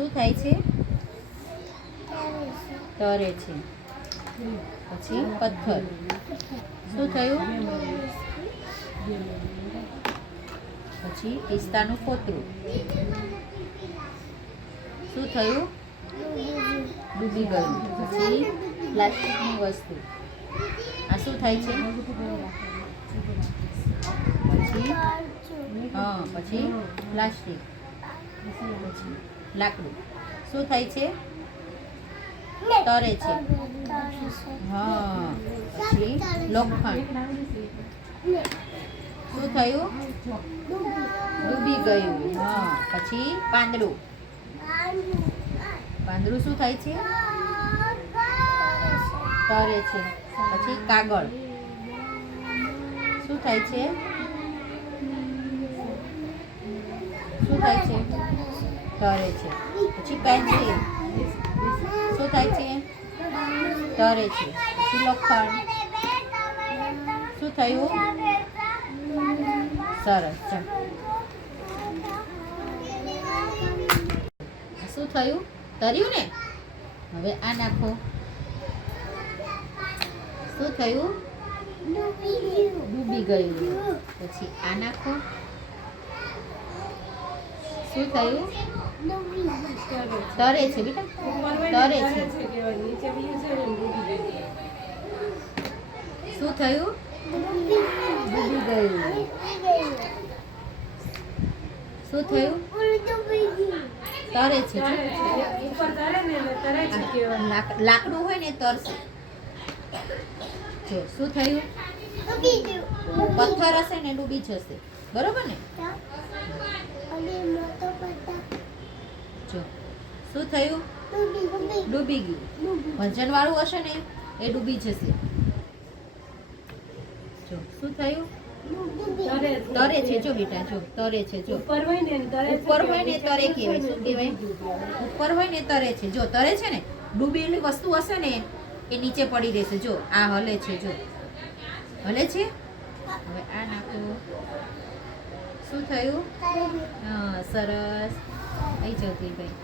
શું થાય છે? તરે છે. પછી પથ્થર. શું થયું? પછી પિસ્તાનું ફોતરું. શું થયું? ડૂબી ગયું. પછી પ્લાસ્ટિકની વસ્તુ. આ શું થાય છે? પછી પછી પ્લાસ્ટિક. પછી લાકડું. શું થાય છે? તરે છે. હા. પછી લોખંડ. શું થયું? ડૂબી ગયું. હા. પછી પાંદડું. પાંદડું શું થાય છે? તરે છે. પછી કાગળ. શું થાય છે? શું થાય છે? તરે છે. પછી પેન્સિલ. શું થાય છે? તરે છે. પછી લોખંડ. શું થયું? સરસ. ચાલ. શું થયું? તર્યું ને? હવે આ નાખો. શું થયું? ડૂબી ગયું. પછી આ નાખો. શું થયું? તરે છે બેટા. તરે છે. શું થયું? ડૂબી ગયું. શું થયું? તરે છે. લાકડું હોય ને તરશે. જો શું થયું? પથ્થર હશે ને ડૂબી જશે. બરોબર ને? જો શું થયું? ડૂબી ગયું. વજન વાળું હશે ને એ ડૂબી જશે. જો શું થયું? તરે છે. જો બેટા જો તરે છે. જો ઉપર હોય ને તરે કહેવાય. શું કહેવાય? ઉપર હોય ને તરે છે. જો તરે છે ને ડૂબેલી વસ્તુ હશે ને એ નીચે પડી રહેશે. જો આ હલે છે. જો હલે છે. હવે આ નાખો. શું થયું? હા સરસ. આવી જતી ભાઈ.